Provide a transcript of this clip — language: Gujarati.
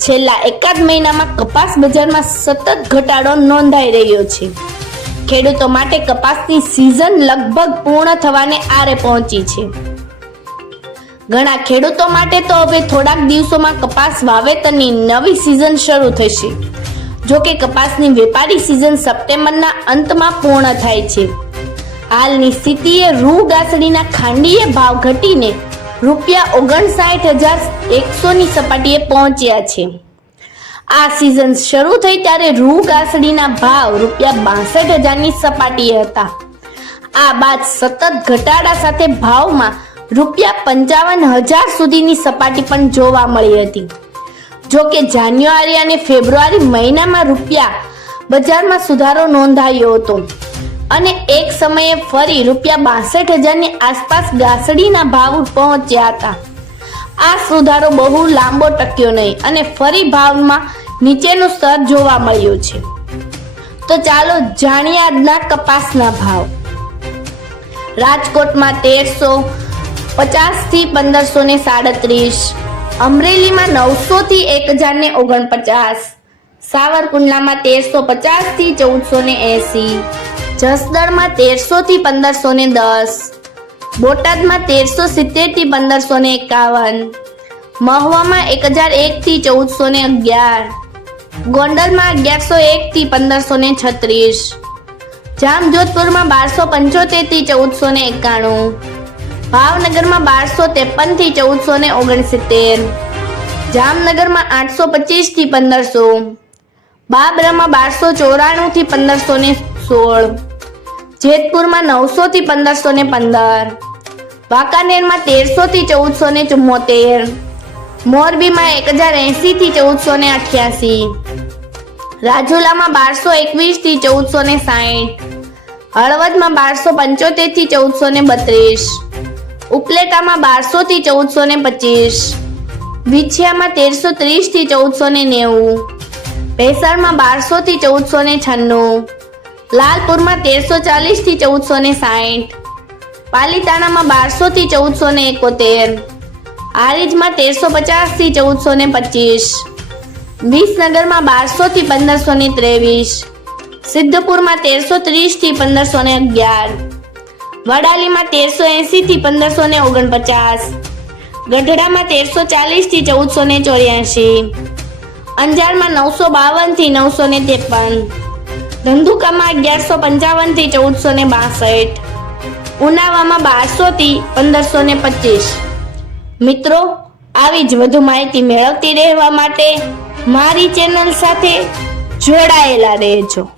છેલ્લા એકાદ મહિનામાં કપાસ બજારમાં સતત ઘટાડો નોંધાઈ રહ્યો છે. ખેડૂતો માટે કપાસની સિઝન લગભગ પૂર્ણ થવાને આરે પહોંચી છે. ઘણા ખેડૂતો માટે તો હવે થોડાક દિવસોમાં કપાસ વાવેતરની નવી સિઝન શરૂ થશે. જો કે કપાસની વેપારી સિઝન સપ્ટેમ્બરના અંતમાં પૂર્ણ થાય છે. હાલની સ્થિતિએ રૂ ગાસડીના ખાંડીએ ભાવ ઘટીને રૂપિયા ઓગણસાઠ હજાર એકસોની સપાટીએ પહોંચ્યા છે. આ સિઝન શરૂ થઈ ત્યારે રૂ ગાસડીના ભાવ રૂપિયા બાસઠ હજારની સપાટીએ હતા. આ બાદ સતત ઘટાડા સાથે ભાવમાં રૂપિયા પંચાવન હજાર સુધીની સપાટી પણ જોવા મળી હતી. જો કે જાન્યુઆરી અને ફેબ્રુઆરી મહિનામાં રૂપિયા બજારમાં સુધારો નોંધાયો હતો. અને એક સમયે ફરી રૂપિયા બાસઠ હજારની આસપાસ ગાસડીના ભાવ પહોંચ્યા હતા. આ સુધારો બહુ લાંબો ટક્યો નહીં અને ફરી ભાવમાં નીચેનું સ્તર જોવા મળ્યું છે. તો ચાલો જાણીએ આજના કપાસના ભાવ. રાજકોટમાં તેરસો પચાસથી પંદરસો ને સાડત્રીસ, અમરેલીમાં નવસો થી એક હજાર ને ઓગણપચાસ, સાવરકુંડલામાં તેરસો પચાસથી ચૌદસો ને એસી જસદણમાં તેરસો થી પંદરસો ને દસ, બોટાદમાં તેરસો સિત્તેરથી પંદરસો ને એકાવન, મહવામાં એક હજાર એક થી ચૌદસો ને અગિયાર, ગોંડલમાં અગિયારસો એક થી પંદરસો ને છત્રીસ, જામજોધપુરમાં બારસો પંચોતેરથી ચૌદસો ને એકાણું, ભાવનગરમાં બારસો ત્રેપનથી ચૌદસો ને ઓગણસિત્તેર, જામનગરમાં આઠસો પચીસથી પંદરસો, બાબરામાં બારસો ચોરાણું થી પંદરસો ને સોળ. જેતપુરમાં નવસો થી પંદરસો ને પંદર. વાંકાનેરમાં તેરસો થી ચૌદસો ને ચુમ્મોતેર મોરબીમાં એક હજાર એસી થી ચૌદસો ને અઠ્યાસી. રાજુલામાં બારસો એકવીસથી ચૌદસો ને સાહીઠ. હળવદમાં બારસો પંચોતેરથી ચૌદસો ને બત્રીસ. ઉપલેટામાં બારસો થી ચૌદસો ને પચીસ. વિછિયામાં તેરસો ત્રીસથી ચૌદસો ને નેવું. ભેસાણમાં બારસો થી ચૌદસો ને છન્નું. લાલપુરમાં તેરસો ચાલીસથી ચૌદસો ને સાહીઠ. પાલીતાણામાં બારસો થી ચૌદસો ને એકોતેર. હારીજમાં તેરસો પચાસથી ચૌદસો ને પચીસ. વિસનગરમાં બારસો થી પંદરસો ને ત્રેવીસ. સિદ્ધપુરમાં તેરસો ત્રીસથી પંદરસો ને અગિયાર. વડાલીમાં તેરસો એસી થી પંદરસો ને ઓગણપચાસ. ગઢડામાં તેરસો ચાલીસથી ચૌદસો ને ચોર્યાસી. અંજારમાં નવસો બાવનથી નવસો ને ત્રેપન. ધંધુકામાં અગિયારસો પંચાવનથી ચૌદસો ને બાસઠ. ઉનાવામાં બારસો થી પંદરસો ને પચીસ. મિત્રો, આવી જ વધુ માહિતી મેળવતી રહેવા માટે મારી ચેનલ સાથે જોડાયેલા રહેજો.